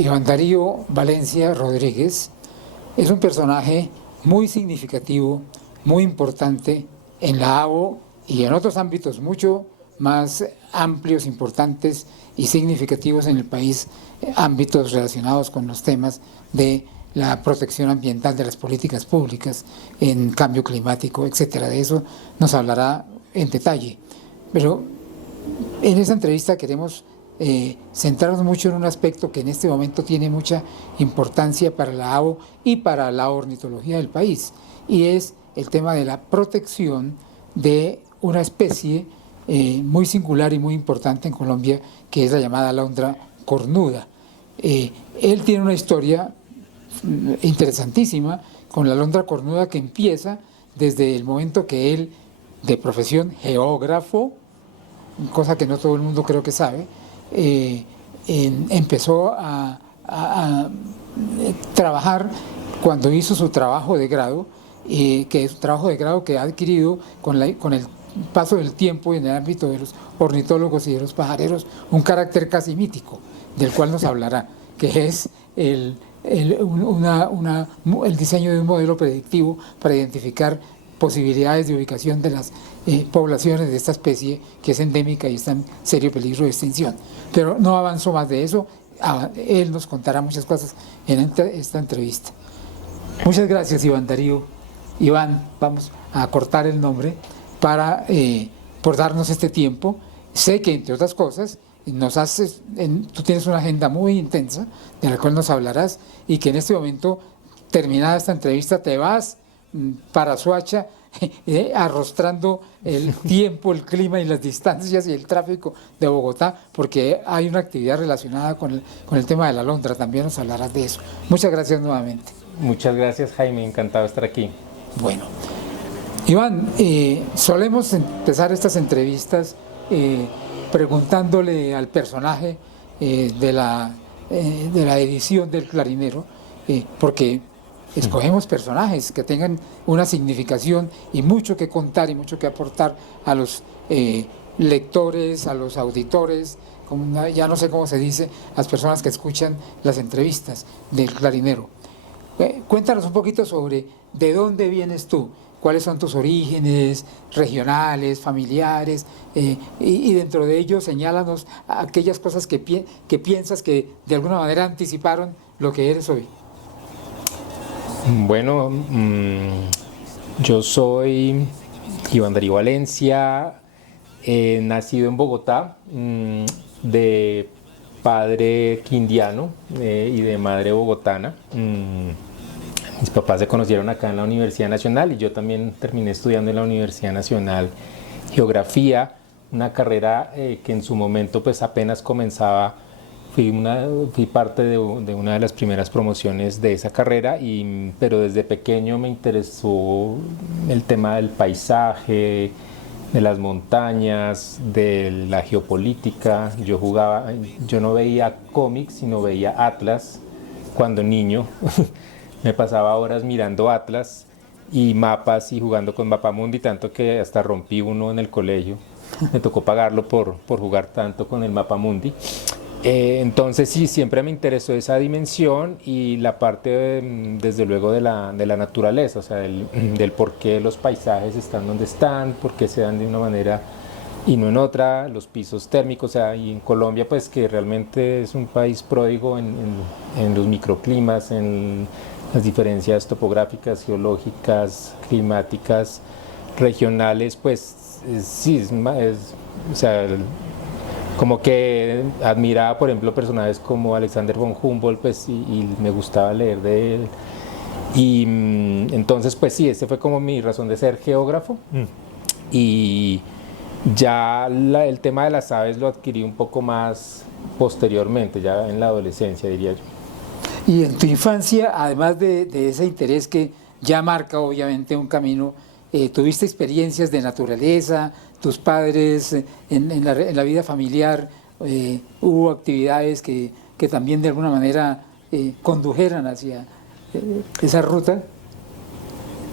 Iván Darío Valencia Rodríguez es un personaje muy significativo, muy importante en la ABO y en otros ámbitos mucho más amplios, importantes y significativos en el país, ámbitos relacionados con los temas de la protección ambiental, de las políticas públicas en cambio climático, etcétera. De eso nos hablará en detalle. Pero en esta entrevista queremos centrarnos mucho en un aspecto que en este momento tiene mucha importancia para la ABO y para la ornitología del país, y es el tema de la protección de una especie muy singular y muy importante en Colombia, que es la llamada alondra cornuda. Él tiene una historia interesantísima con la alondra cornuda que empieza desde el momento que él, de profesión geógrafo, cosa que no todo el mundo creo que sabe, empezó a trabajar cuando hizo su trabajo de grado, que es un trabajo de grado que ha adquirido con el paso del tiempo y en el ámbito de los ornitólogos y de los pajareros un carácter casi mítico, del cual nos hablará, que es el diseño de un modelo predictivo para identificar posibilidades de ubicación de las poblaciones de esta especie que es endémica y está en serio peligro de extinción. Pero no avanzo más de eso, él nos contará muchas cosas en esta entrevista. Muchas gracias, Iván Darío. Iván, vamos a cortar el nombre por darnos este tiempo. Sé que, entre otras cosas, tú tienes una agenda muy intensa de la cual nos hablarás y que en este momento, terminada esta entrevista, te vas para Soacha, arrostrando el tiempo, el clima y las distancias y el tráfico de Bogotá, porque hay una actividad relacionada con el tema de la alondra. También nos hablarás de eso. Muchas gracias nuevamente. Muchas gracias, Jaime, encantado de estar aquí. Bueno, Iván, solemos empezar estas entrevistas preguntándole al personaje de la edición del Clarinero, porque escogemos personajes que tengan una significación y mucho que contar y mucho que aportar a los lectores, a los auditores, ya no sé cómo se dice, a las personas que escuchan las entrevistas del Clarinero. Cuéntanos un poquito sobre de dónde vienes tú, cuáles son tus orígenes regionales, familiares, y dentro de ellos señálanos aquellas cosas que piensas que de alguna manera anticiparon lo que eres hoy. Bueno, yo soy Iván Darío Valencia, nacido en Bogotá, de padre quindiano y de madre bogotana. Mis papás se conocieron acá en la Universidad Nacional y yo también terminé estudiando en la Universidad Nacional Geografía, una carrera que en su momento pues apenas comenzaba. Fui parte de una de las primeras promociones de esa carrera, pero desde pequeño me interesó el tema del paisaje, de las montañas, de la geopolítica. Yo no veía cómics, sino veía Atlas cuando niño. Me pasaba horas mirando Atlas y mapas y jugando con Mapamundi, tanto que hasta rompí uno en el colegio. Me tocó pagarlo por jugar tanto con el Mapamundi. Entonces sí, siempre me interesó esa dimensión y la parte desde luego de la naturaleza, o sea, del por qué los paisajes están donde están, por qué se dan de una manera y no en otra, los pisos térmicos, o sea, y en Colombia pues que realmente es un país pródigo en los microclimas, en las diferencias topográficas, geológicas, climáticas, regionales, pues sí, o sea, como que admiraba, por ejemplo, personajes como Alexander von Humboldt, pues, y me gustaba leer de él. Y entonces, pues sí, ese fue como mi razón de ser geógrafo. Y ya el tema de las aves lo adquirí un poco más posteriormente, ya en la adolescencia, diría yo. Y en tu infancia, además de ese interés que ya marca obviamente un camino, ¿tuviste experiencias de naturaleza? ¿Tus padres en la vida familiar hubo actividades que también de alguna manera condujeran hacia esa ruta?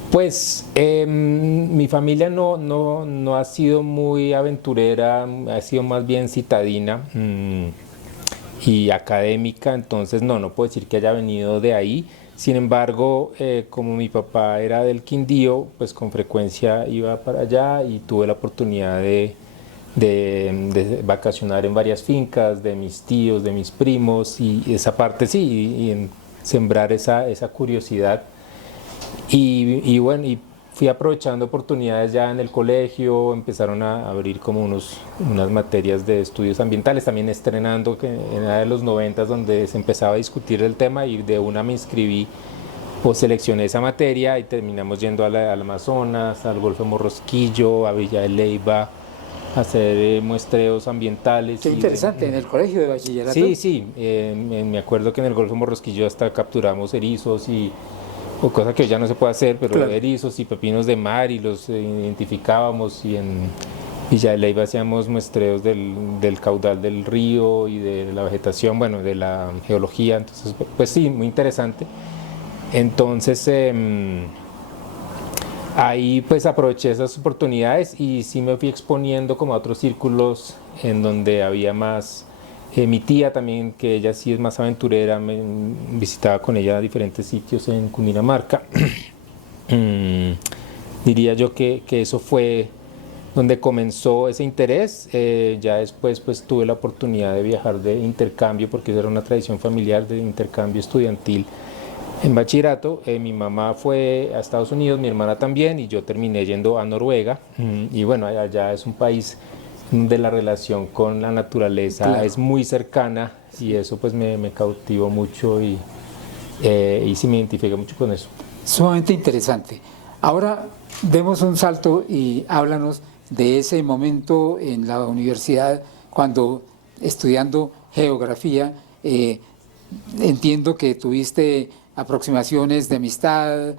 Pues mi familia no ha sido muy aventurera, ha sido más bien citadina. y académica, entonces no puedo decir que haya venido de ahí. Sin embargo, como mi papá era del Quindío, pues con frecuencia iba para allá y tuve la oportunidad de vacacionar en varias fincas de mis tíos, de mis primos, y esa parte sí, y en sembrar esa curiosidad. Y bueno, y fui aprovechando oportunidades ya en el colegio, empezaron a abrir como unas materias de estudios ambientales, también estrenando que en la de los 90 donde se empezaba a discutir el tema y de una me inscribí o seleccioné esa materia y terminamos yendo al Amazonas, al Golfo de Morrosquillo, a Villa de Leyva, a hacer muestreos ambientales. Qué interesante, en el colegio de bachillerato. Sí, me acuerdo que en el Golfo de Morrosquillo hasta capturamos erizos o cosa que ya no se puede hacer, pero claro, erizos y pepinos de mar y los identificábamos, y en Villa de Leyva hacíamos muestreos del caudal del río y de la vegetación, bueno, de la geología, entonces pues sí, muy interesante. Entonces ahí pues aproveché esas oportunidades y sí me fui exponiendo como a otros círculos en donde había más. Mi tía también, que ella sí es más aventurera, me visitaba con ella diferentes sitios en Cundinamarca. Diría yo que eso fue donde comenzó ese interés. Ya después pues tuve la oportunidad de viajar de intercambio, porque esa era una tradición familiar de intercambio estudiantil en bachillerato. Mi mamá fue a Estados Unidos, mi hermana también, y yo terminé yendo a Noruega. Y bueno, allá es un país de la relación con la naturaleza, claro, es muy cercana, y eso pues me cautivó mucho y sí me identifiqué mucho con eso. Sumamente interesante. Ahora demos un salto y háblanos de ese momento en la universidad cuando, estudiando geografía, entiendo que tuviste aproximaciones de amistad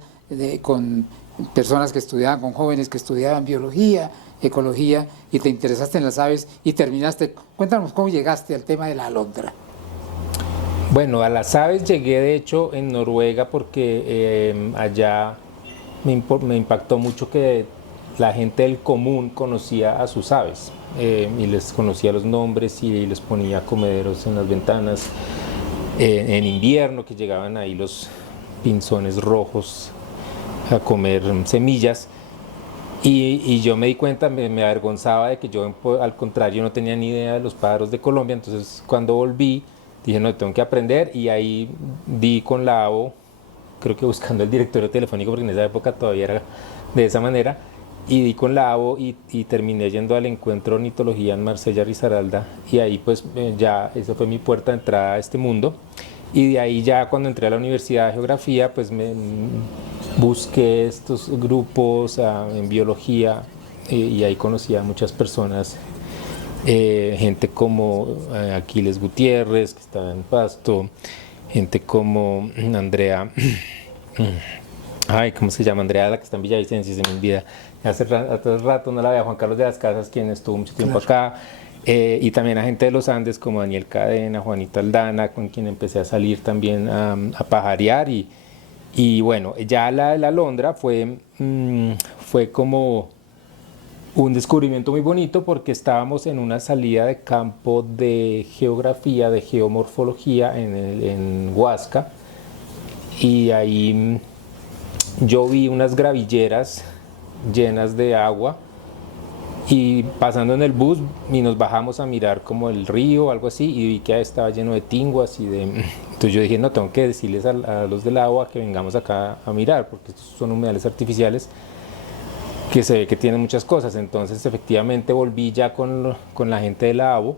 con personas que estudiaban, con jóvenes que estudiaban biología, ecología, y te interesaste en las aves y terminaste. Cuéntanos cómo llegaste al tema de la alondra. Bueno, a las aves llegué de hecho en Noruega porque allá me impactó mucho que la gente del común conocía a sus aves y les conocía los nombres y les ponía comederos en las ventanas. En invierno, que llegaban ahí los pinzones rojos a comer semillas. Y yo me di cuenta, me avergonzaba de que yo al contrario no tenía ni idea de los pájaros de Colombia. Entonces cuando volví dije no, tengo que aprender, y ahí di con la ABO, creo que buscando el directorio telefónico porque en esa época todavía era de esa manera, y di con la ABO y terminé yendo al encuentro de ornitología en Marsella, Risaralda, y ahí pues ya esa fue mi puerta de entrada a este mundo. Y de ahí ya cuando entré a la Universidad de Geografía pues busqué estos grupos en biología, y ahí conocí a muchas personas, gente como Aquiles Gutiérrez, que estaba en Pasto, gente como Andrea, ¿cómo se llama? Andrea, la que está en Villavicencio, se me olvida. Hace rato no la veía. Juan Carlos de las Casas, quien estuvo mucho tiempo acá. Y también a gente de los Andes como Daniel Cadena, Juanita Aldana, con quien empecé a salir también a pajarear. Y bueno, ya la alondra fue como un descubrimiento muy bonito, porque estábamos en una salida de campo de geografía, de geomorfología en Huasca, y ahí yo vi unas gravilleras llenas de agua, y pasando en el bus y nos bajamos a mirar como el río o algo así, y vi que estaba lleno de tinguas entonces yo dije no, tengo que decirles a los del agua que vengamos acá a mirar, porque estos son humedales artificiales que se ve que tienen muchas cosas. Entonces efectivamente volví ya con la gente de la ABO,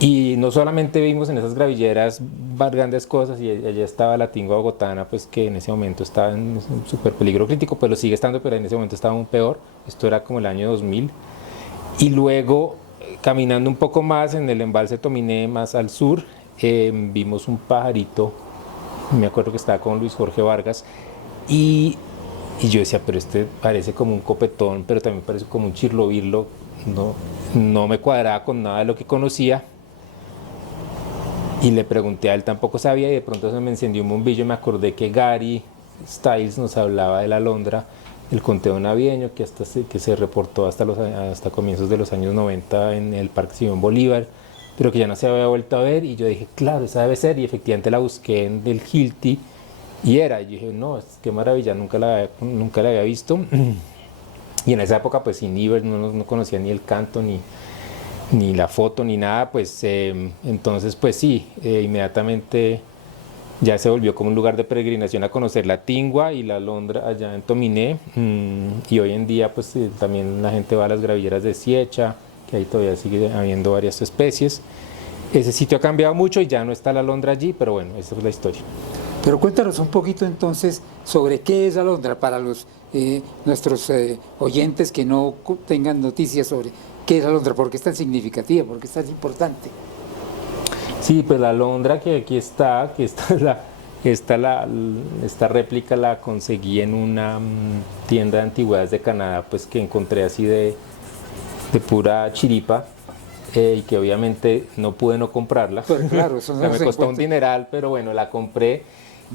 y no solamente vimos en esas gravilleras grandes cosas, y allá estaba la tingua bogotana, pues que en ese momento estaba en un súper peligro crítico, pues lo sigue estando, pero en ese momento estaba aún peor. Esto era como el año 2000. Y luego, caminando un poco más en el embalse Tominé, más al sur, vimos un pajarito, me acuerdo que estaba con Luis Jorge Vargas, y yo decía, pero este parece como un copetón, pero también parece como un chirlovirlo. No me cuadraba con nada de lo que conocía. Y le pregunté a él, tampoco sabía, y de pronto se me encendió un bombillo y me acordé que Gary Stiles nos hablaba de la alondra, el conteo navideño, que se reportó hasta comienzos de los años 90 en el Parque Simón Bolívar, pero que ya no se había vuelto a ver, y yo dije, claro, esa debe ser, y efectivamente la busqué en el Hilti, y era, y yo dije, no, qué maravilla, nunca la había visto, y en esa época pues sin Iber no conocía ni el canto, ni la foto, ni nada, pues entonces pues sí, inmediatamente ya se volvió como un lugar de peregrinación a conocer la Tingua y la Alondra allá en Tominé, y hoy en día pues también la gente va a las gravilleras de Siecha, que ahí todavía sigue habiendo varias especies. Ese sitio ha cambiado mucho y ya no está la Alondra allí, pero bueno, esa es la historia. Pero cuéntanos un poquito entonces sobre qué es Alondra para nuestros oyentes que no tengan noticias sobre qué es Alondra, por qué es tan significativa, por qué es tan importante. Sí, pues la alondra que aquí está, esta réplica la conseguí en una tienda de antigüedades de Canadá, pues que encontré así de pura chiripa, y que obviamente no pude no comprarla. Pues claro, eso O no sea, me se costó un encuentra. dineral, pero bueno, la compré.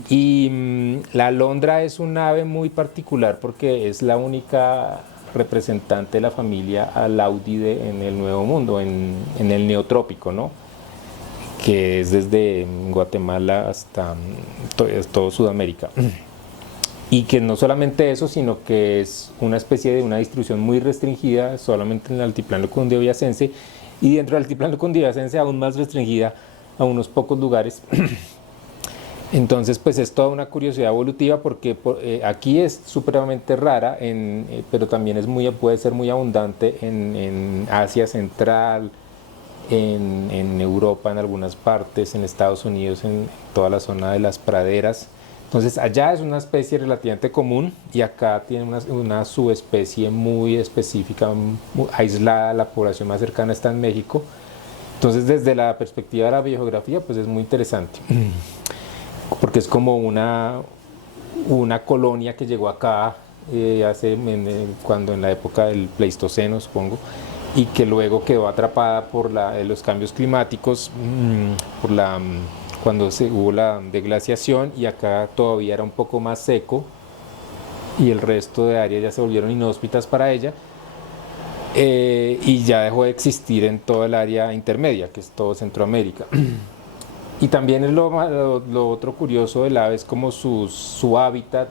Y la alondra es un ave muy particular porque es la única representante de la familia Alaudide en el Nuevo Mundo, en el Neotrópico, ¿no? Que es desde Guatemala hasta todo Sudamérica. Y que no solamente eso, sino que es una especie de una distribución muy restringida solamente en el altiplano cundiboyacense, y dentro del altiplano cundiboyacense aún más restringida a unos pocos lugares. Entonces, pues es toda una curiosidad evolutiva porque aquí es supremamente rara, pero también puede ser muy abundante en Asia Central, en Europa en algunas partes, en Estados Unidos en toda la zona de las praderas. Entonces allá es una especie relativamente común y acá tiene una subespecie muy específica, muy aislada. La población más cercana está en México. Entonces desde la perspectiva de la biogeografía pues es muy interesante porque es como una colonia que llegó acá cuando en la época del Pleistoceno, supongo, y que luego quedó atrapada por los cambios climáticos, cuando hubo la deglaciación, y acá todavía era un poco más seco y el resto de áreas ya se volvieron inhóspitas para ella, y ya dejó de existir en toda el área intermedia, que es todo Centroamérica. Y también es lo otro curioso del ave es como su hábitat,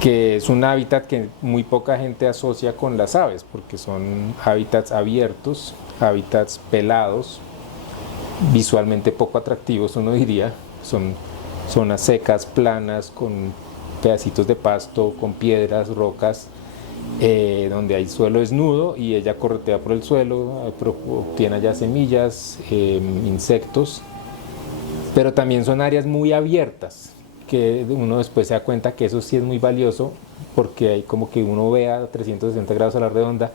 que es un hábitat que muy poca gente asocia con las aves, porque son hábitats abiertos, hábitats pelados, visualmente poco atractivos, uno diría. Son zonas secas, planas, con pedacitos de pasto, con piedras, rocas, donde hay suelo desnudo y ella corretea por el suelo, obtiene allá semillas, insectos, pero también son áreas muy abiertas, que uno después se da cuenta que eso sí es muy valioso, porque hay como que uno ve a 360 grados a la redonda,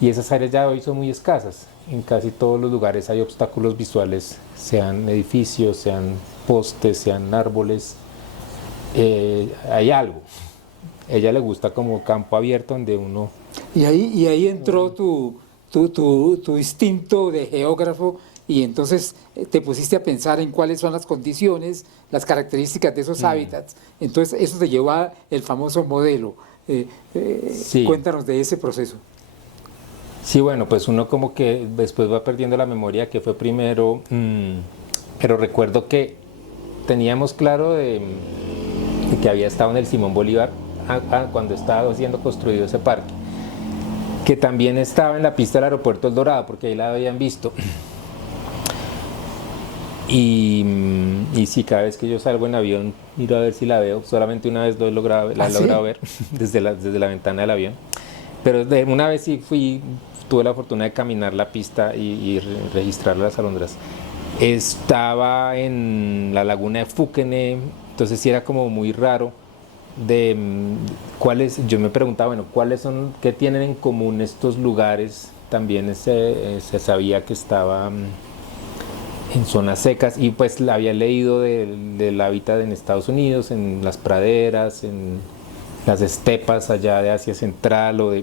y esas áreas ya hoy son muy escasas. En casi todos los lugares hay obstáculos visuales, sean edificios, sean postes, sean árboles, hay algo. A ella le gusta como campo abierto donde uno... Y ahí entró tu instinto de geógrafo y entonces te pusiste a pensar en cuáles son las condiciones, las características de esos hábitats. Entonces eso te llevó al famoso modelo. Sí. Cuéntanos de ese proceso. Sí, bueno, pues uno como que después va perdiendo la memoria que fue primero, pero recuerdo que teníamos claro de que había estado en el Simón Bolívar cuando estaba siendo construido ese parque, que también estaba en la pista del aeropuerto El Dorado, porque ahí la habían visto. Y sí, cada vez que yo salgo en avión, miro a ver si la veo. Solamente una vez la he logrado ver desde la ventana del avión. Pero una vez sí tuve la fortuna de caminar la pista y registrar las alondras. Estaba en la laguna de Fúquene, entonces sí era como muy raro yo me preguntaba, bueno, qué tienen en común estos lugares. También se sabía que estaba en zonas secas, y pues la había leído del hábitat en Estados Unidos, en las praderas, en las estepas allá de Asia Central, o de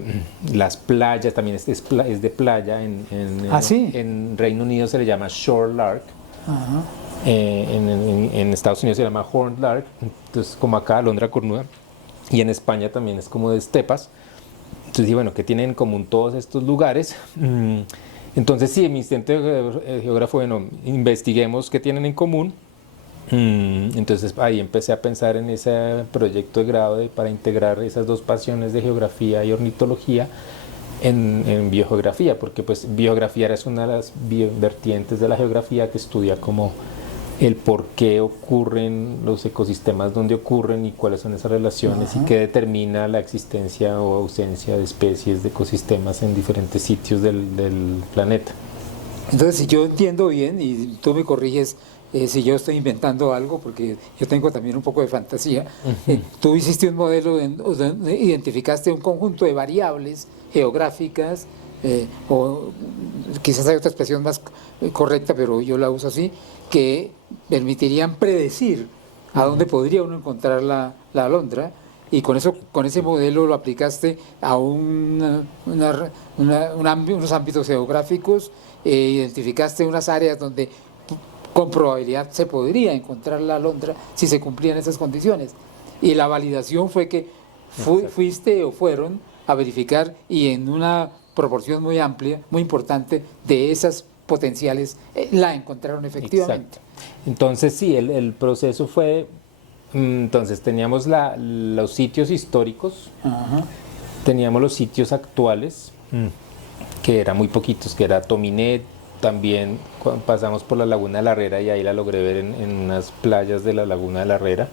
las playas. También es de playa. ¿Sí? En Reino Unido se le llama shore lark. Ajá. En Estados Unidos se llama horned lark, entonces como acá alondra cornuda, y en España también es como de estepas. Entonces, bueno, ¿qué tienen en común todos estos lugares? Entonces sí, mi instinto de geógrafo, bueno, investiguemos qué tienen en común. Entonces ahí empecé a pensar en ese proyecto de grado para integrar esas dos pasiones de geografía y ornitología en biogeografía, porque pues biogeografía es una de las vertientes de la geografía que estudia como el por qué ocurren los ecosistemas, dónde ocurren y cuáles son esas relaciones y qué determina la existencia o ausencia de especies, de ecosistemas en diferentes sitios del planeta. Entonces, si yo entiendo bien, y tú me corriges si yo estoy inventando algo, porque yo tengo también un poco de fantasía, tú hiciste un modelo donde identificaste un conjunto de variables geográficas, o quizás hay otra expresión más correcta, pero yo la uso así, que permitirían predecir a dónde podría uno encontrar la alondra, y con ese modelo lo aplicaste a unos ámbitos geográficos, identificaste unas áreas donde con probabilidad se podría encontrar la alondra si se cumplían esas condiciones. Y la validación fue que fuiste o fueron a verificar, y en una proporción muy amplia, muy importante, de esas potenciales la encontraron efectivamente. Exacto. Entonces sí, el proceso fue, entonces teníamos los sitios históricos, teníamos los sitios actuales, que eran muy poquitos, que era Tominet. También pasamos por la Laguna de la Herrera y ahí la logré ver en unas playas de la Laguna de la Herrera.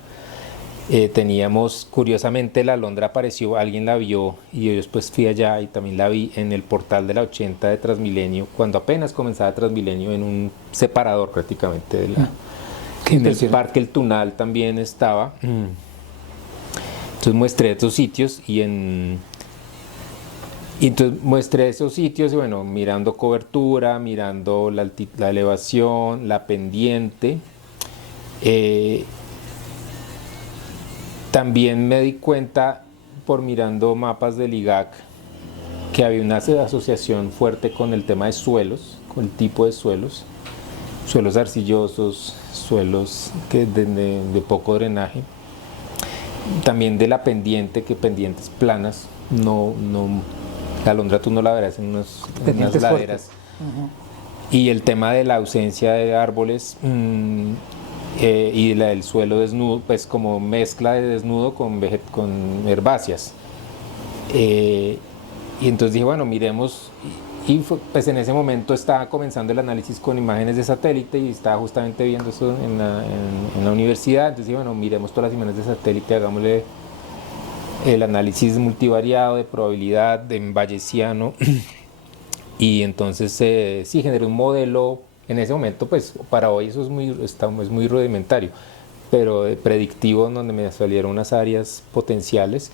Teníamos, curiosamente, la alondra apareció, alguien la vio y yo después fui allá y también la vi en el portal de la 80 de Transmilenio, cuando apenas comenzaba Transmilenio, en un separador prácticamente de la... En el Parque El Tunal también estaba. Entonces muestré estos sitios y entonces muestré esos sitios y bueno, mirando cobertura, mirando la elevación, la pendiente. También me di cuenta, por mirando mapas del IGAC, que había una asociación fuerte con el tema de suelos, con el tipo de suelos arcillosos, suelos de poco drenaje. También de la pendiente, que pendientes planas, la alondra tú no la verás en unas laderas. Y el tema de la ausencia de árboles y del suelo desnudo, pues como mezcla de desnudo con herbáceas. Y entonces dije, bueno, miremos, pues en ese momento estaba comenzando el análisis con imágenes de satélite y estaba justamente viendo eso en la universidad. Entonces dije, bueno, miremos todas las imágenes de satélite, hagámosle el análisis multivariado de probabilidad en bayesiano. Y entonces sí generé un modelo. En ese momento, pues para hoy eso es muy rudimentario, pero predictivo, donde me salieron unas áreas potenciales.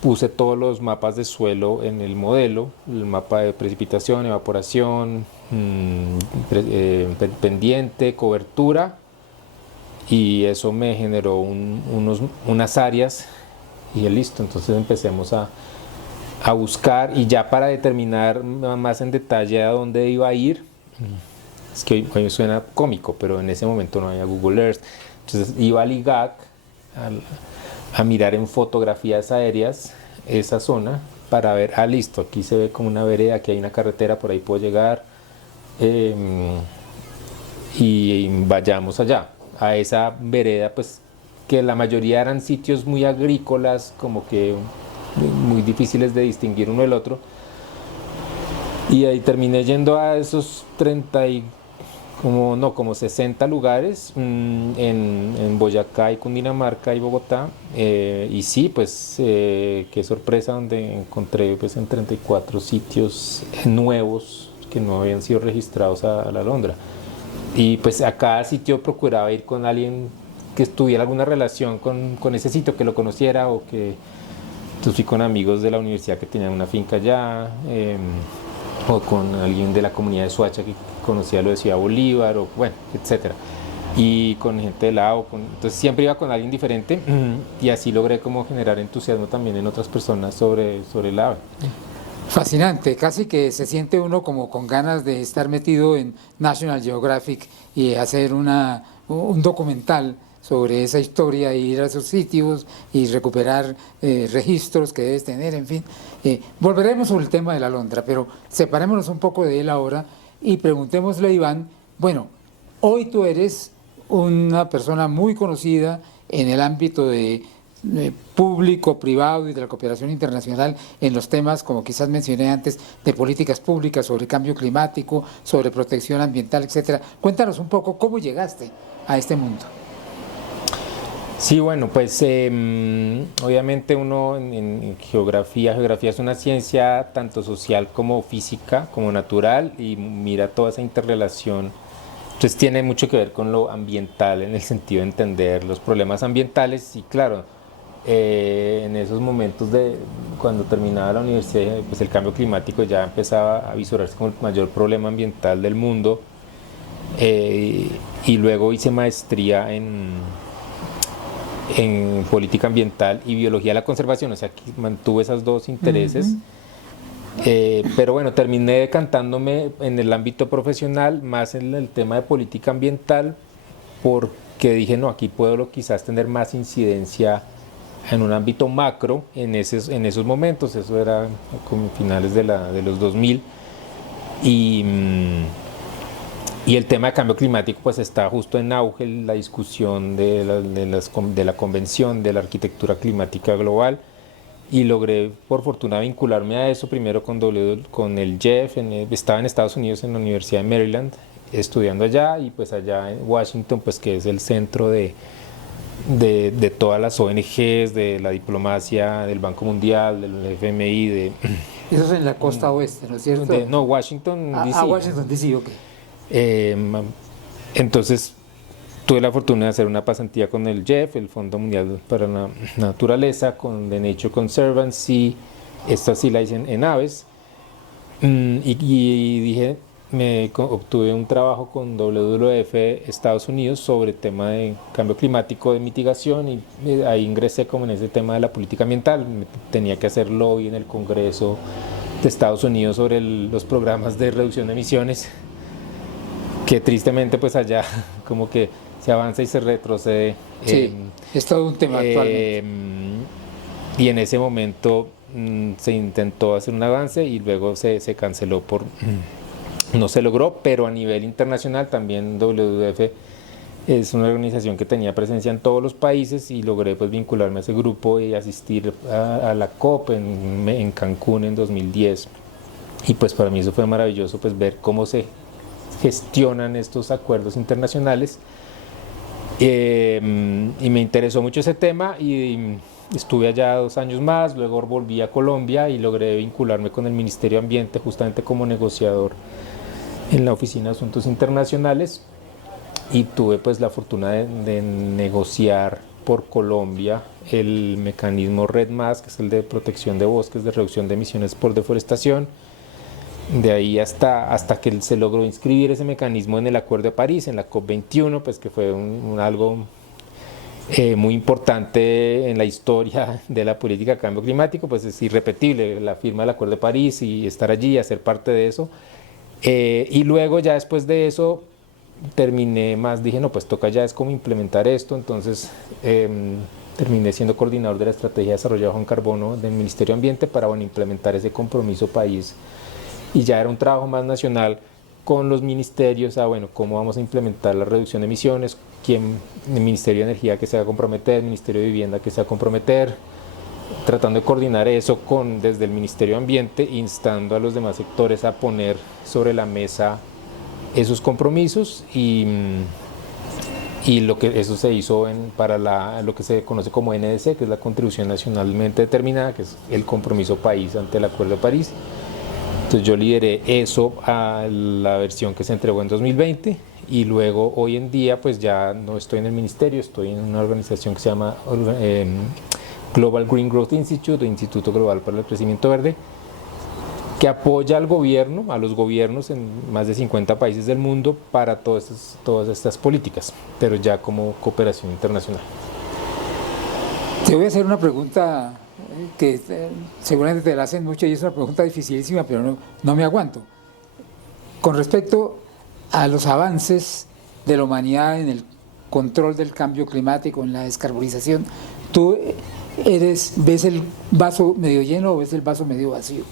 Puse todos los mapas de suelo en el modelo, el mapa de precipitación, evaporación, pendiente, cobertura, y eso me generó unas áreas y listo. Entonces empecemos a buscar, y ya para determinar más en detalle a dónde iba a ir. Es que hoy suena cómico, pero en ese momento no había Google Earth. Entonces iba al IGAC a mirar en fotografías aéreas esa zona para ver, listo, aquí se ve como una vereda, aquí hay una carretera, por ahí puedo llegar, y vayamos allá, a esa vereda, pues que la mayoría eran sitios muy agrícolas, como que muy difíciles de distinguir uno del otro. Y ahí terminé yendo a esos como 60 lugares en Boyacá y Cundinamarca y Bogotá. Y sí, pues qué sorpresa, donde encontré pues en 34 sitios nuevos que no habían sido registrados a la alondra. Y pues a cada sitio procuraba ir con alguien que tuviera alguna relación con ese sitio, que lo conociera, o que... Entonces fui con amigos de la universidad que tenían una finca allá, o con alguien de la comunidad de Soacha que conocía lo de Ciudad Bolívar, o bueno, etcétera. Y con gente del lago, entonces siempre iba con alguien diferente, y así logré como generar entusiasmo también en otras personas sobre el ave. Fascinante, casi que se siente uno como con ganas de estar metido en National Geographic y hacer un documental sobre esa historia, ir a esos sitios y recuperar registros que debes tener, en fin. Volveremos sobre el tema de la alondra, pero separémonos un poco de él ahora y preguntémosle a Iván, bueno, hoy tú eres una persona muy conocida en el ámbito de público, privado y de la cooperación internacional en los temas, como quizás mencioné antes, de políticas públicas, sobre cambio climático, sobre protección ambiental, etcétera. Cuéntanos un poco cómo llegaste a este mundo. Sí, bueno, pues obviamente uno en geografía es una ciencia tanto social como física, como natural, y mira toda esa interrelación. Entonces tiene mucho que ver con lo ambiental en el sentido de entender los problemas ambientales y claro, en esos momentos de cuando terminaba la universidad, pues el cambio climático ya empezaba a visorarse como el mayor problema ambiental del mundo, y luego hice maestría en política ambiental y biología de la conservación, o sea que mantuve esos dos intereses. Pero bueno, terminé decantándome en el ámbito profesional, más en el tema de política ambiental, porque dije, no, aquí puedo quizás tener más incidencia en un ámbito macro en esos momentos, eso era como finales de los 2000, y el tema de cambio climático pues está justo en auge, la discusión de la Convención de la Arquitectura Climática Global, y logré por fortuna vincularme a eso primero con el JEF. Estaba en Estados Unidos en la Universidad de Maryland estudiando allá, y pues allá en Washington, pues que es el centro de todas las ONGs, de la diplomacia, del Banco Mundial, del FMI. Eso es en la costa oeste, ¿no es cierto? No, Washington DC. Washington DC, ok. Entonces tuve la fortuna de hacer una pasantía con el JEF, el Fondo Mundial para la Naturaleza, con The Nature Conservancy. Esta sí la hice en aves, y dije, obtuve un trabajo con WWF Estados Unidos sobre el tema de cambio climático, de mitigación, y ahí ingresé como en ese tema de la política ambiental. Tenía que hacer lobby en el Congreso de Estados Unidos sobre los programas de reducción de emisiones, que tristemente pues allá como que se avanza y se retrocede. Sí, es todo un tema actualmente. Y en ese momento se intentó hacer un avance y luego se canceló no se logró, pero a nivel internacional también WWF es una organización que tenía presencia en todos los países, y logré pues vincularme a ese grupo y asistir a la COP en Cancún en 2010, y pues para mí eso fue maravilloso, pues ver cómo se gestionan estos acuerdos internacionales. Y me interesó mucho ese tema, y estuve allá 2 años más. Luego volví a Colombia y logré vincularme con el Ministerio de Ambiente justamente como negociador en la Oficina de Asuntos Internacionales, y tuve pues la fortuna de negociar por Colombia el mecanismo REDD+, que es el de protección de bosques, de reducción de emisiones por deforestación. De ahí hasta que se logró inscribir ese mecanismo en el Acuerdo de París, en la COP21, pues que fue algo muy importante en la historia de la política de cambio climático. Pues es irrepetible la firma del Acuerdo de París y estar allí, hacer parte de eso. Y luego ya después de eso terminé más, dije no, pues toca ya es como implementar esto. Entonces terminé siendo coordinador de la estrategia de desarrollo bajo en carbono del Ministerio de Ambiente para implementar ese compromiso país. Y ya era un trabajo más nacional con los ministerios, bueno, cómo vamos a implementar la reducción de emisiones, el Ministerio de Energía que se va a comprometer, el Ministerio de Vivienda que se va a comprometer, tratando de coordinar eso desde el Ministerio de Ambiente, instando a los demás sectores a poner sobre la mesa esos compromisos, y eso se hizo para lo que se conoce como NDC, que es la contribución nacionalmente determinada, que es el compromiso país ante el Acuerdo de París. Entonces yo lideré eso a la versión que se entregó en 2020, y luego hoy en día pues ya no estoy en el ministerio, estoy en una organización que se llama Global Green Growth Institute, o Instituto Global para el Crecimiento Verde, que apoya al gobierno, a los gobiernos en más de 50 países del mundo para todas estas políticas, pero ya como cooperación internacional. Te voy a hacer una pregunta que seguramente te la hacen mucho, y es una pregunta dificilísima, pero no me aguanto. Con respecto a los avances de la humanidad en el control del cambio climático, en la descarbonización, ¿tú ves el vaso medio lleno o ves el vaso medio vacío?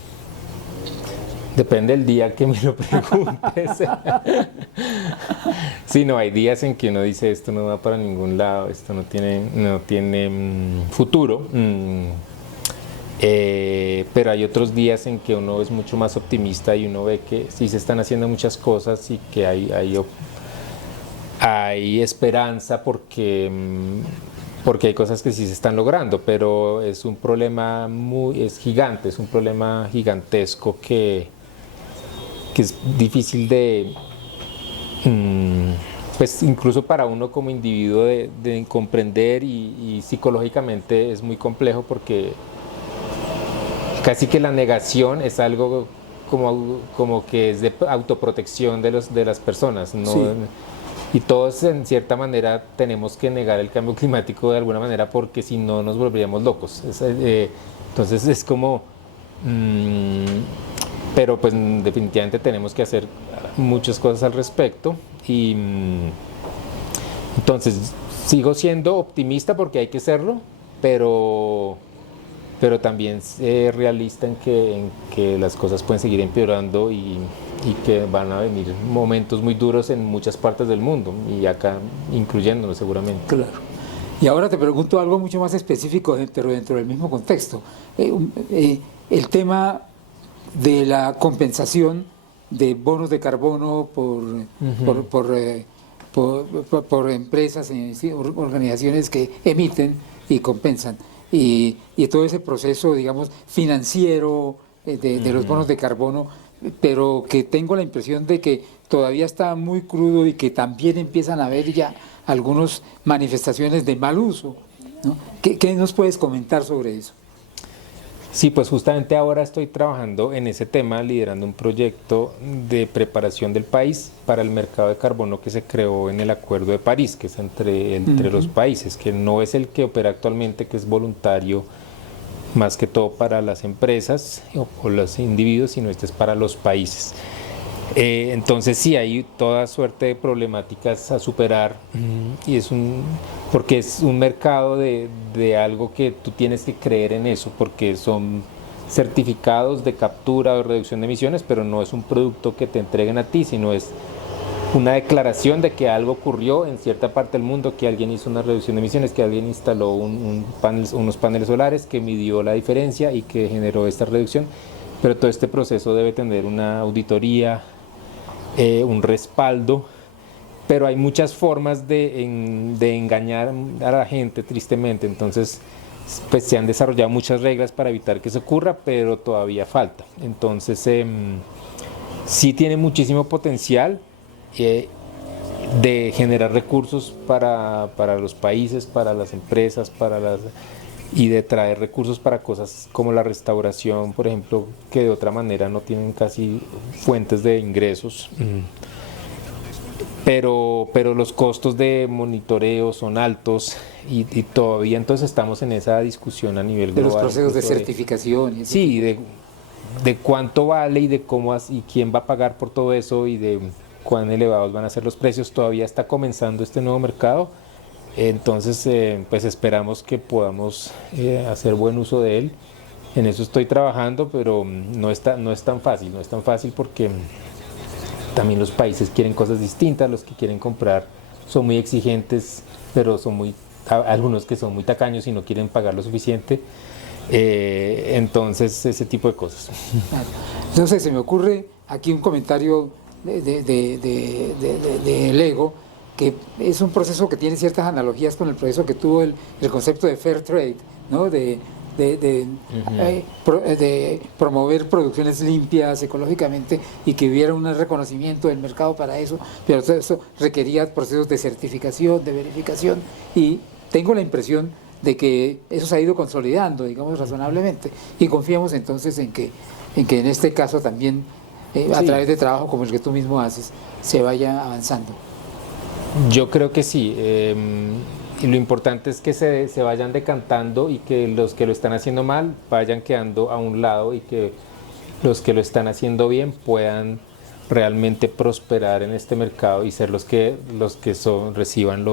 Depende del día que me lo preguntes. Sí, no, hay días en que uno dice esto no va para ningún lado, esto no tiene futuro. Pero hay otros días en que uno es mucho más optimista y uno ve que sí se están haciendo muchas cosas y que hay esperanza porque hay cosas que sí se están logrando, pero es un problema es gigante, es un problema gigantesco que es difícil pues incluso para uno como individuo de comprender y psicológicamente es muy complejo porque casi que la negación es algo como que es de autoprotección de las personas, ¿no? Sí. Y todos en cierta manera tenemos que negar el cambio climático de alguna manera porque si no nos volveríamos locos. Entonces es como... pero pues definitivamente tenemos que hacer muchas cosas al respecto y entonces sigo siendo optimista porque hay que serlo, pero también realista en que las cosas pueden seguir empeorando y que van a venir momentos muy duros en muchas partes del mundo y acá incluyéndonos seguramente. Claro. Y ahora te pregunto algo mucho más específico dentro del mismo contexto. El tema de la compensación de bonos de carbono por empresas y organizaciones que emiten y compensan. Y todo ese proceso, digamos, financiero de los bonos de carbono, pero que tengo la impresión de que todavía está muy crudo y que también empiezan a haber ya algunas manifestaciones de mal uso, ¿no? ¿Qué nos puedes comentar sobre eso? Sí, pues justamente ahora estoy trabajando en ese tema, liderando un proyecto de preparación del país para el mercado de carbono que se creó en el Acuerdo de París, que es entre los países, que no es el que opera actualmente, que es voluntario más que todo para las empresas o los individuos, sino este es para los países. Entonces sí, hay toda suerte de problemáticas a superar y porque es un mercado de algo que tú tienes que creer en eso, porque son certificados de captura o reducción de emisiones, pero no es un producto que te entreguen a ti, sino es una declaración de que algo ocurrió en cierta parte del mundo, que alguien hizo una reducción de emisiones, que alguien instaló unos paneles solares, que midió la diferencia y que generó esta reducción, pero todo este proceso debe tener una auditoría, un respaldo, pero hay muchas formas de engañar a la gente tristemente, entonces pues se han desarrollado muchas reglas para evitar que eso ocurra, pero todavía falta. Entonces sí tiene muchísimo potencial de generar recursos para los países, para las empresas, y de traer recursos para cosas como la restauración, por ejemplo, que de otra manera no tienen casi fuentes de ingresos. Pero los costos de monitoreo son altos y todavía entonces estamos en esa discusión a nivel global. De los procesos de certificación. Sí, de cuánto vale y de cómo y quién va a pagar por todo eso y de cuán elevados van a ser los precios. Todavía está comenzando este nuevo mercado. Entonces, pues esperamos que podamos hacer buen uso de él. En eso estoy trabajando, pero no es tan fácil porque también los países quieren cosas distintas, los que quieren comprar son muy exigentes, pero algunos que son muy tacaños y no quieren pagar lo suficiente. Entonces, ese tipo de cosas. Entonces, se me ocurre aquí un comentario de Lego, que es un proceso que tiene ciertas analogías con el proceso que tuvo el concepto de fair trade, ¿no? de promover producciones limpias ecológicamente y que hubiera un reconocimiento del mercado para eso, pero todo eso requería procesos de certificación, de verificación, y tengo la impresión de que eso se ha ido consolidando, digamos, razonablemente, y confiamos entonces en que en este caso también, a través de trabajo como el que tú mismo haces, se vaya avanzando. Yo creo que sí, y lo importante es que se vayan decantando y que los que lo están haciendo mal vayan quedando a un lado y que los que lo están haciendo bien puedan realmente prosperar en este mercado y ser los que reciban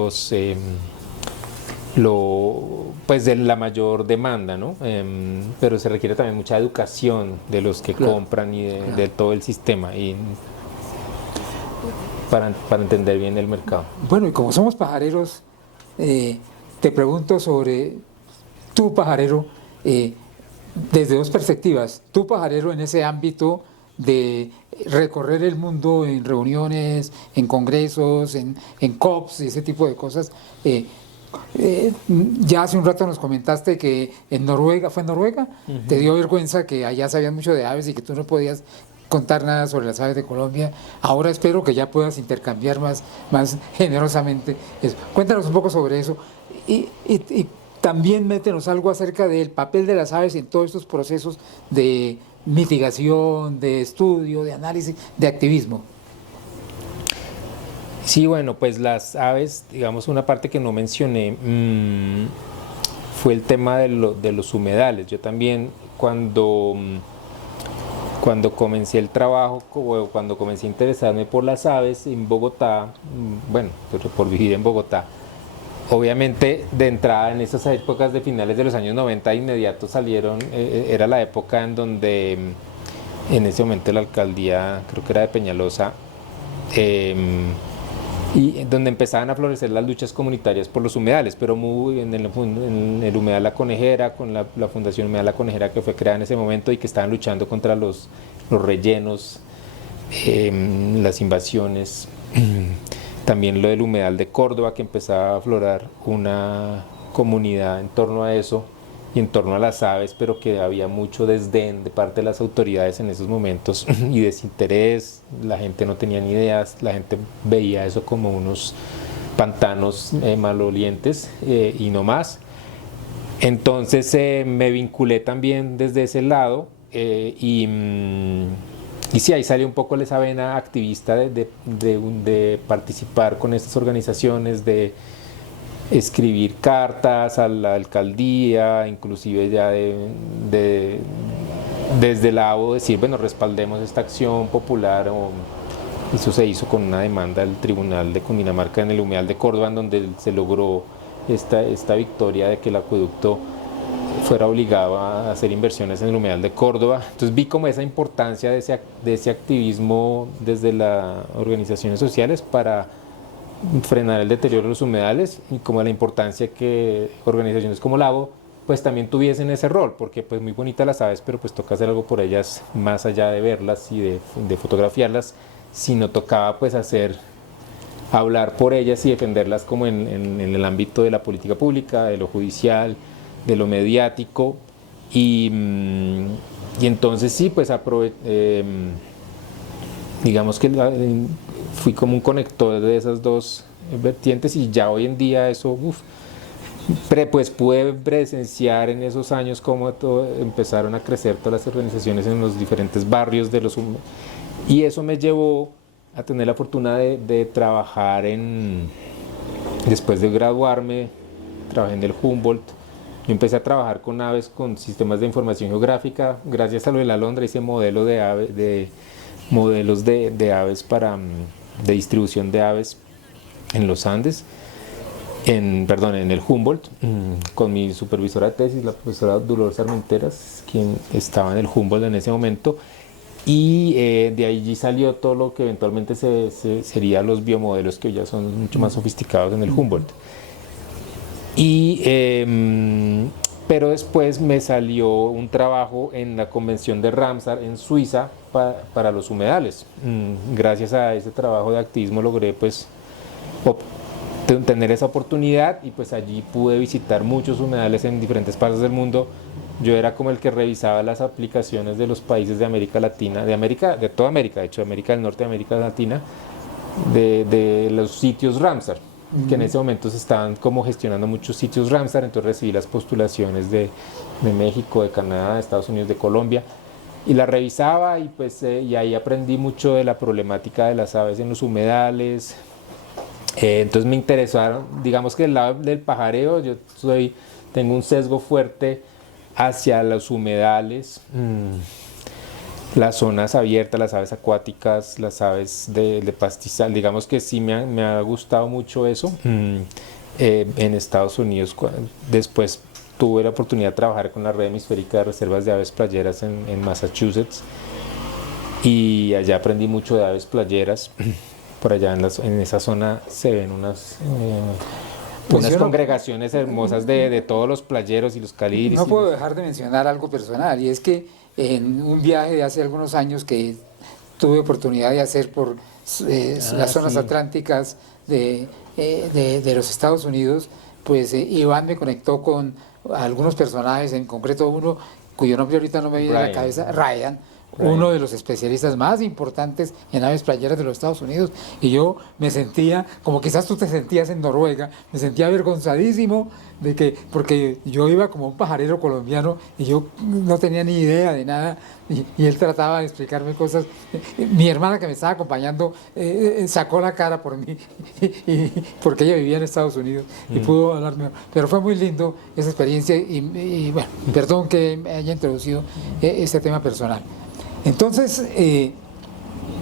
pues de la mayor demanda, ¿no? Pero se requiere también mucha educación de los que compran y de todo el sistema y para entender bien el mercado. Bueno, y como somos pajareros, te pregunto sobre tu pajarero desde dos perspectivas. Tu pajarero en ese ámbito de recorrer el mundo en reuniones, en congresos, en COPs y ese tipo de cosas. Ya hace un rato nos comentaste que en Noruega, ¿fue en Noruega? Te dio vergüenza que allá sabían mucho de aves y que tú no podías contar nada sobre las aves de Colombia. Ahora espero que ya puedas intercambiar más generosamente eso. Cuéntanos un poco sobre eso y también métenos algo acerca del papel de las aves en todos estos procesos de mitigación, de estudio, de análisis, de activismo. Sí, bueno, pues las aves, digamos, una parte que no mencioné fue el tema de los humedales. Yo también cuando comencé el trabajo, cuando comencé a interesarme por las aves en Bogotá, bueno, por vivir en Bogotá, obviamente de entrada en esas épocas de finales de los años 90 de inmediato salieron, era la época en donde en ese momento la alcaldía, creo que era de Peñalosa, y donde empezaban a florecer las luchas comunitarias por los humedales, pero muy en el Humedal La Conejera, con la Fundación Humedal La Conejera que fue creada en ese momento y que estaban luchando contra los rellenos, las invasiones. También lo del Humedal de Córdoba, que empezaba a aflorar una comunidad en torno a eso y en torno a las aves, pero que había mucho desdén de parte de las autoridades en esos momentos y desinterés. La gente no tenía ni ideas, la gente veía eso como unos pantanos malolientes y no más. Entonces me vinculé también desde ese lado y sí, ahí salió un poco esa vena activista de participar con estas organizaciones, de escribir cartas a la alcaldía, inclusive ya desde la ABO decir, bueno, respaldemos esta acción popular. Eso se hizo con una demanda del Tribunal de Cundinamarca en el Humedal de Córdoba, en donde se logró esta victoria de que el acueducto fuera obligado a hacer inversiones en el Humedal de Córdoba. Entonces vi como esa importancia de ese activismo desde las organizaciones sociales para frenar el deterioro de los humedales y como la importancia que organizaciones como Lago pues también tuviesen ese rol, porque pues muy bonitas las aves, pero pues toca hacer algo por ellas más allá de verlas y de fotografiarlas, sino tocaba pues hablar por ellas y defenderlas como en el ámbito de la política pública, de lo judicial, de lo mediático y entonces sí pues digamos que fui como un conector de esas dos vertientes y ya hoy en día eso, pues pude presenciar en esos años cómo empezaron a crecer todas las organizaciones en los diferentes barrios y eso me llevó a tener la fortuna de trabajar después de graduarme, trabajé en el Humboldt. Yo empecé a trabajar con aves, con sistemas de información geográfica, gracias a lo de la Alondra hice modelos de aves de distribución de aves en los Andes, en el Humboldt, con mi supervisora de tesis, la profesora Dolores Armenteras, quien estaba en el Humboldt en ese momento, y de allí salió todo lo que eventualmente sería los biomodelos que ya son mucho más sofisticados en el Humboldt. Pero después me salió un trabajo en la convención de Ramsar en Suiza para los humedales. Gracias a ese trabajo de activismo logré pues tener esa oportunidad y pues allí pude visitar muchos humedales en diferentes partes del mundo. Yo era como el que revisaba las aplicaciones de los países de América Latina, de toda América, de hecho América del Norte, América Latina, de los sitios Ramsar, que en ese momento se estaban como gestionando muchos sitios Ramsar, entonces recibí las postulaciones de México, de Canadá, de Estados Unidos, de Colombia, y las revisaba y pues y ahí aprendí mucho de la problemática de las aves en los humedales. Entonces me interesaron, digamos que del lado del pajareo, tengo un sesgo fuerte hacia los humedales. las zonas abiertas, las aves acuáticas, las aves de pastizal. Digamos que sí me ha gustado mucho eso. En Estados Unidos, después tuve la oportunidad de trabajar con la red hemisférica de reservas de aves playeras en Massachusetts, y allá aprendí mucho de aves playeras. Por allá en esa zona se ven Pues unas yo no, congregaciones hermosas de todos los playeros y los caliris. no puedo dejar de mencionar algo personal, y es que en un viaje de hace algunos años que tuve oportunidad de hacer por las zonas Sí. atlánticas de los Estados Unidos, pues Iván me conectó con algunos personajes, en concreto uno cuyo nombre ahorita no me viene a la Ryan. cabeza, Ryan, uno de los especialistas más importantes en aves playeras de los Estados Unidos, y yo me sentía, como quizás tú te sentías en Noruega, me sentía avergonzadísimo de que, porque yo iba como un pajarero colombiano y yo no tenía ni idea de nada, y él trataba de explicarme cosas. Mi hermana que me estaba acompañando sacó la cara por mí, porque ella vivía en Estados Unidos y pudo hablarme, pero fue muy lindo esa experiencia, y bueno, perdón que me haya introducido este tema personal. Entonces,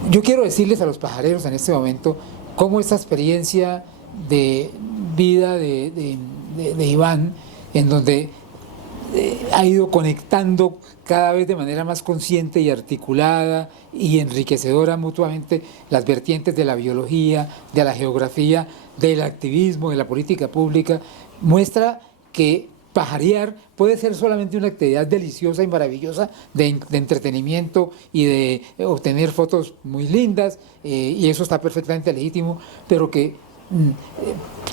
yo quiero decirles a los pajareros en este momento cómo esta experiencia de vida de Iván, en donde ha ido conectando cada vez de manera más consciente y articulada y enriquecedora mutuamente las vertientes de la biología, de la geografía, del activismo, de la política pública, muestra que pajarear puede ser solamente una actividad deliciosa y maravillosa de entretenimiento y de obtener fotos muy lindas, y eso está perfectamente legítimo, pero que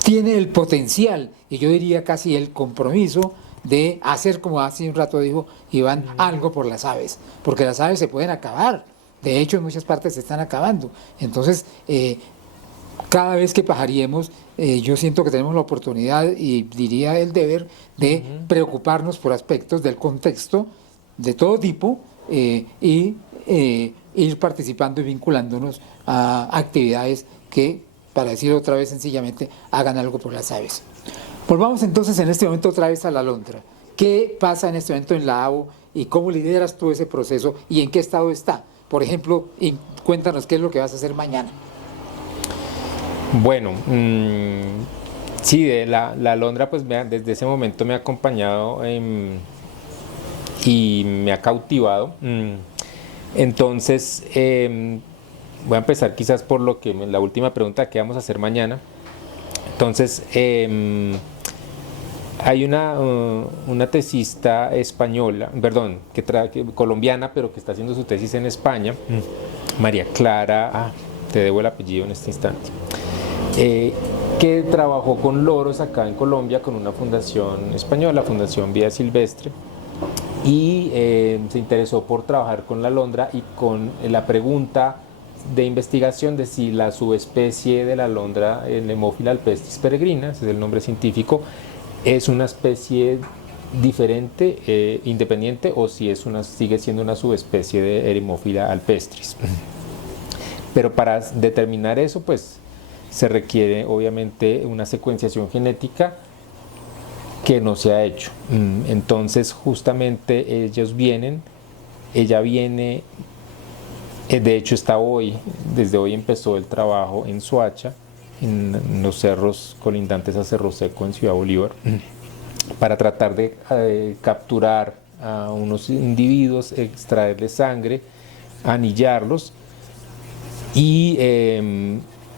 tiene el potencial, y yo diría casi el compromiso, de hacer, como hace un rato dijo Iván, algo por las aves, porque las aves se pueden acabar, de hecho en muchas partes se están acabando. Entonces, cada vez que pajariemos, yo siento que tenemos la oportunidad, y diría el deber, de preocuparnos por aspectos del contexto de todo tipo, y ir participando y vinculándonos a actividades que, para decirlo otra vez sencillamente, hagan algo por las aves. Volvamos entonces en este momento otra vez a la alondra. ¿Qué pasa en este momento en la ABO y cómo lideras tú ese proceso y en qué estado está? Por ejemplo, cuéntanos qué es lo que vas a hacer mañana. Bueno, sí, la alondra pues desde ese momento me ha acompañado y me ha cautivado. Entonces, voy a empezar quizás por la última pregunta que vamos a hacer mañana. Entonces, hay una tesista española, perdón, colombiana, pero que está haciendo su tesis en España, María Clara, te debo el apellido en este instante, que trabajó con loros acá en Colombia con una fundación española, la Fundación Vida Silvestre, y se interesó por trabajar con la alondra y con la pregunta de investigación de si la subespecie de la alondra Nemófila alpestris peregrina, ese es el nombre científico, es una especie diferente, independiente, o si sigue siendo una subespecie de Erimófila alpestris. Pero para determinar eso, pues se requiere obviamente una secuenciación genética que no se ha hecho. Entonces justamente ella viene, de hecho está desde hoy empezó el trabajo en Soacha, en los cerros colindantes a Cerro Seco en Ciudad Bolívar, para tratar de capturar a unos individuos, extraerles sangre, anillarlos y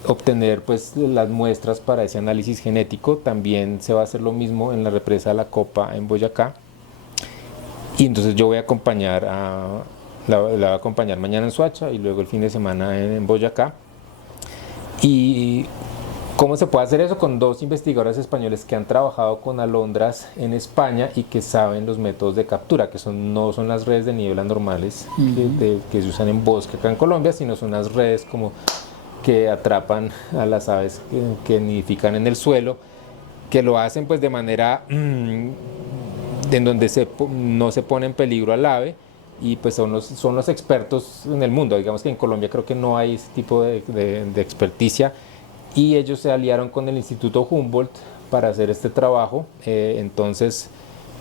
obtener pues las muestras para ese análisis genético. También se va a hacer lo mismo en la represa de la Copa en Boyacá, y entonces yo voy a acompañar la voy a acompañar mañana en Soacha y luego el fin de semana en Boyacá. ¿Y cómo se puede hacer eso? Con dos investigadores españoles que han trabajado con alondras en España y que saben los métodos de captura, que no son las redes de niebla normales que se usan en bosque acá en Colombia, sino son las redes como que atrapan a las aves que nidifican en el suelo, que lo hacen pues de manera en donde no se pone en peligro al ave, y pues son los expertos en el mundo. Digamos que en Colombia creo que no hay ese tipo de experticia, y ellos se aliaron con el Instituto Humboldt para hacer este trabajo. Entonces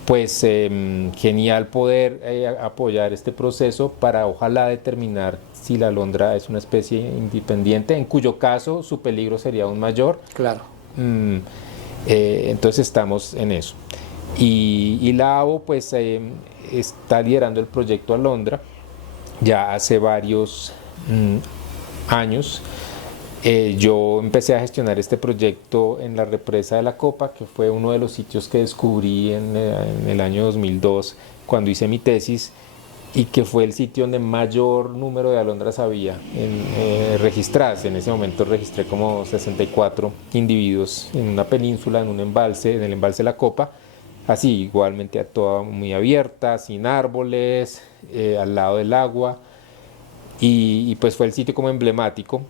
pues genial poder apoyar este proceso para ojalá determinar si la alondra es una especie independiente, en cuyo caso su peligro sería aún mayor. Claro. Entonces estamos en eso. Y la ABO pues está liderando el proyecto Alondra ya hace varios años. Yo empecé a gestionar este proyecto en la represa de la Copa, que fue uno de los sitios que descubrí en el año 2002 cuando hice mi tesis, y que fue el sitio donde mayor número de alondras había registradas. En ese momento registré como 64 individuos en una península, en un embalse, en el embalse de la Copa, así igualmente toda muy abierta, sin árboles, al lado del agua, y pues fue el sitio como emblemático.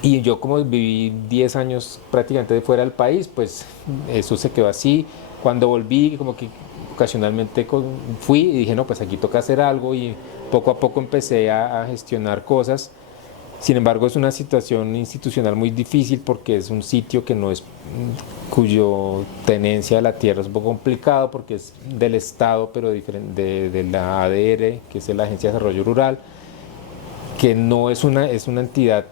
Y yo como viví 10 años prácticamente de fuera del país, pues eso se quedó así. Cuando volví, como que ocasionalmente fui y dije, no, pues aquí toca hacer algo, y poco a poco empecé a gestionar cosas. Sin embargo, es una situación institucional muy difícil porque es un sitio que no es, cuyo tenencia de la tierra es un poco complicado porque es del Estado, pero de la ADR, que es la Agencia de Desarrollo Rural, que no es una entidad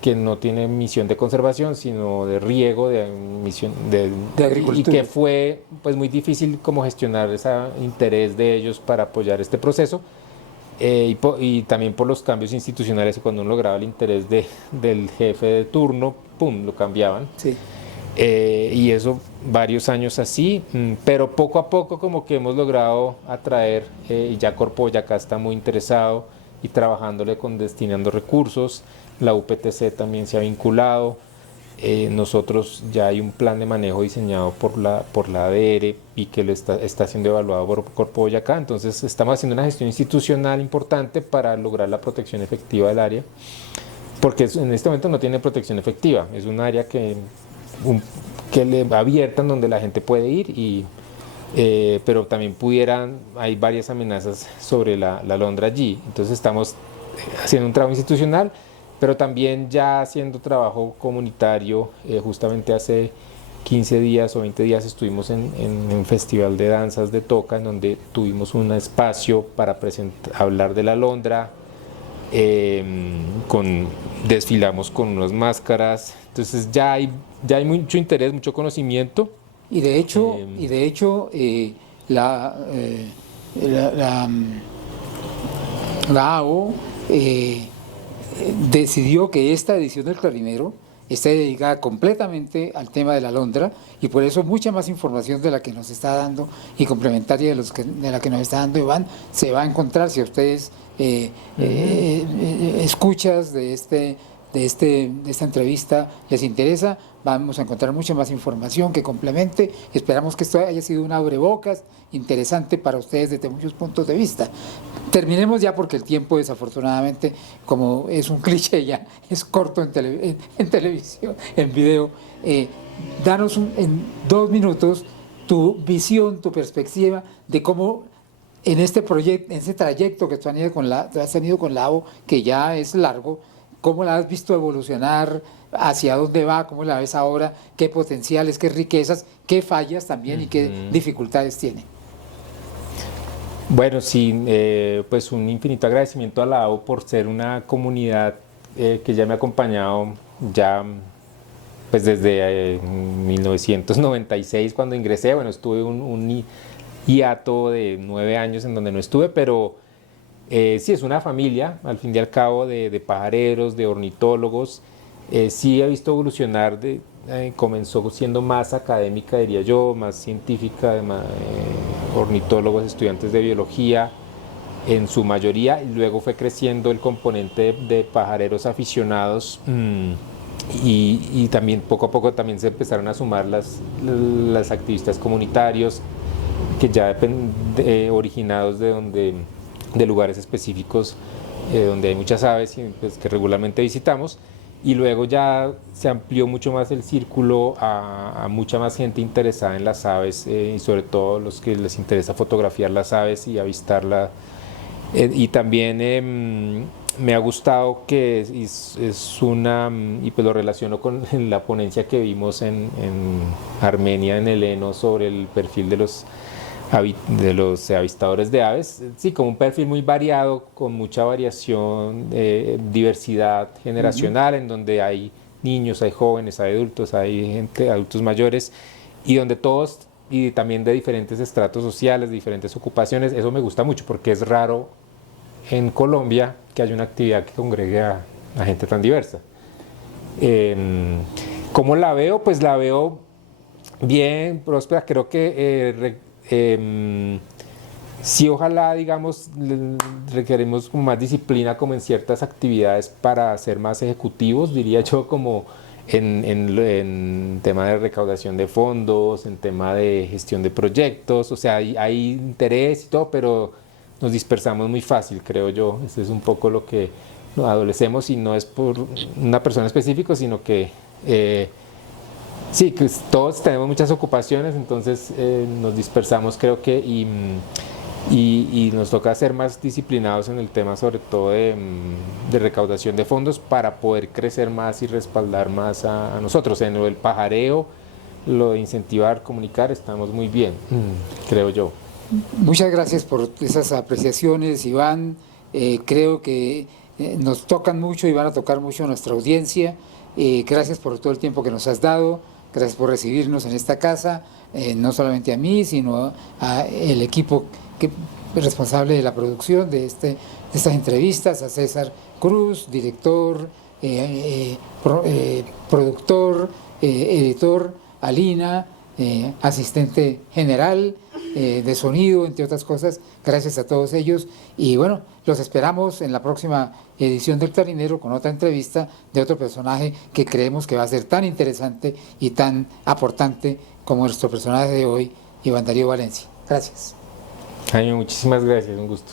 que no tiene misión de conservación, sino de riego, de misión de agricultura, y que fue pues muy difícil como gestionar ese interés de ellos para apoyar este proceso, y también por los cambios institucionales, y cuando uno lograba el interés del jefe de turno, pum, lo cambiaban. Sí. Y eso varios años así, pero poco a poco como que hemos logrado atraer, y ya Corpoboyacá está muy interesado y trabajándole destinando recursos. La UPTC también se ha vinculado. Nosotros ya hay un plan de manejo diseñado por la ADR y que está siendo evaluado por Corpoboyacá. Entonces estamos haciendo una gestión institucional importante para lograr la protección efectiva del área, porque en este momento no tiene protección efectiva. Es un área que abierta en donde la gente puede ir, pero también hay varias amenazas sobre la alondra allí. Entonces estamos haciendo un trabajo institucional, pero también ya haciendo trabajo comunitario. Justamente hace 15 días o 20 días estuvimos en un festival de danzas de Toca, en donde tuvimos un espacio para hablar de la alondra, desfilamos con unas máscaras. Entonces ya hay mucho interés, mucho conocimiento. Y de hecho, la AO decidió que esta edición del Clarinero esté dedicada completamente al tema de la alondra, y por eso mucha más información de la que nos está dando y complementaria de la que nos está dando Iván se va a encontrar si a ustedes escuchas de esta entrevista les interesa. Vamos a encontrar mucha más información que complemente. Esperamos que esto haya sido un abrebocas interesante para ustedes desde muchos puntos de vista. Terminemos ya, porque el tiempo, desafortunadamente, como es un cliché, ya es corto en televisión, en video. Danos en 2 minutos tu visión, tu perspectiva de cómo en este proyecto, en ese trayecto que tú has tenido con la AO, que ya es largo, ¿cómo la has visto evolucionar? ¿Hacia dónde va? ¿Cómo la ves ahora? ¿Qué potenciales, qué riquezas, qué fallas también y qué dificultades tiene? Bueno, sí, pues un infinito agradecimiento a la AO por ser una comunidad que ya me ha acompañado ya pues desde 1996 cuando ingresé. Bueno, estuve un hiato de 9 años en donde no estuve, pero sí es una familia, al fin y al cabo, de pajareros, de ornitólogos. Sí he visto evolucionar, comenzó siendo más académica, diría yo, más científica, ornitólogos, estudiantes de biología en su mayoría, y luego fue creciendo el componente de pajareros aficionados, y también poco a poco también se empezaron a sumar las activistas comunitarios que ya originados de lugares específicos donde hay muchas aves, y pues que regularmente visitamos. Y luego ya se amplió mucho más el círculo a mucha más gente interesada en las aves, y sobre todo los que les interesa fotografiar las aves y avistarlas. Y también me ha gustado que y pues lo relaciono con la ponencia que vimos en Armenia, en Heleno, sobre el perfil de los de los avistadores de aves, sí, como un perfil muy variado, con mucha variación, diversidad generacional, en donde hay niños, hay jóvenes, hay adultos, hay gente, adultos mayores, y donde todos, y también de diferentes estratos sociales, de diferentes ocupaciones. Eso me gusta mucho porque es raro en Colombia que haya una actividad que congregue a gente tan diversa. ¿Cómo la veo? Pues la veo bien, próspera. Creo que sí, ojalá, digamos, requerimos como más disciplina como en ciertas actividades para ser más ejecutivos, diría yo, como en tema de recaudación de fondos, en tema de gestión de proyectos. O sea, hay interés y todo, pero nos dispersamos muy fácil, creo yo. Eso es un poco lo que adolecemos, y no es por una persona específica, sino que sí, que todos tenemos muchas ocupaciones, entonces nos dispersamos, creo que, y nos toca ser más disciplinados en el tema, sobre todo de recaudación de fondos, para poder crecer más y respaldar más a nosotros. En lo del pajareo, lo de incentivar, comunicar, estamos muy bien, creo yo. Muchas gracias por esas apreciaciones, Iván. Creo que nos tocan mucho y van a tocar mucho a nuestra audiencia. Gracias por todo el tiempo que nos has dado. Gracias por recibirnos en esta casa, no solamente a mí, sino al equipo responsable de la producción de estas entrevistas, a César Cruz, director, productor, editor, a Lina, asistente general de sonido, entre otras cosas. Gracias a todos ellos, y bueno, los esperamos en la próxima edición del Clarinero con otra entrevista de otro personaje que creemos que va a ser tan interesante y tan aportante como nuestro personaje de hoy, Iván Darío Valencia. Gracias. Jaime, muchísimas gracias, un gusto.